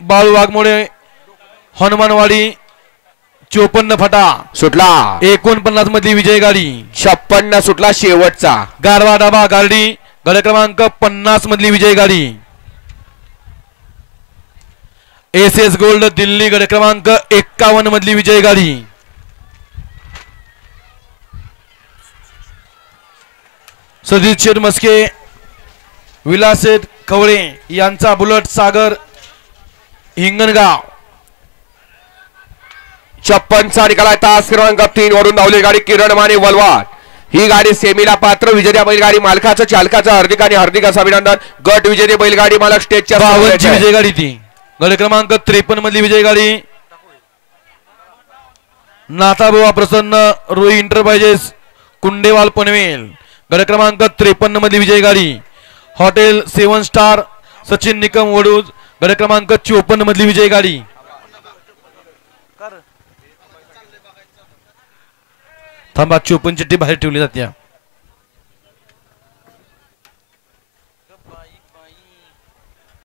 बाळू वाघमोडे हनुमानवाडी 54 फटा सुटला 49 मधली विजय गाडी 56 सुटला शेवटचा गारवा डाबा गार्डी गड क्रमांक 50 मधली विजय गाडी एस गोल्ड दिल्ली गड क्रमांक 51 मधली विजय गाडी सतीश शेठ मस्के विलास शेठ कवळे यांचा बुलेट सागर हिंगणगाव 56 निकाला तास क्रमांक 3 वरून धावली गाडी किरण माने वलवाड ही गाडी सेमीला पात्र विजेत्या बैलगाडी मालकाचं चालकाचं हार्दिक आणि हार्दिक अभिनंदन गट विजेते बैलगाडी मालक स्टेजच्या 52 विजय गाडी ती गड क्रमांक 53 मधली विजय गाडी नाथाबुवा प्रसन्न रोई इंटरप्राइजेस कुंडेवाल पनवेल गड क्रमांक 53 मधली विजय गाडी हॉटेल 7 स्टार सचिन निकम वडूज गड क्रमांक 54 मधली विजय गाडी थांबा 54 चिठ्ठी बाहेर ठेवली जाते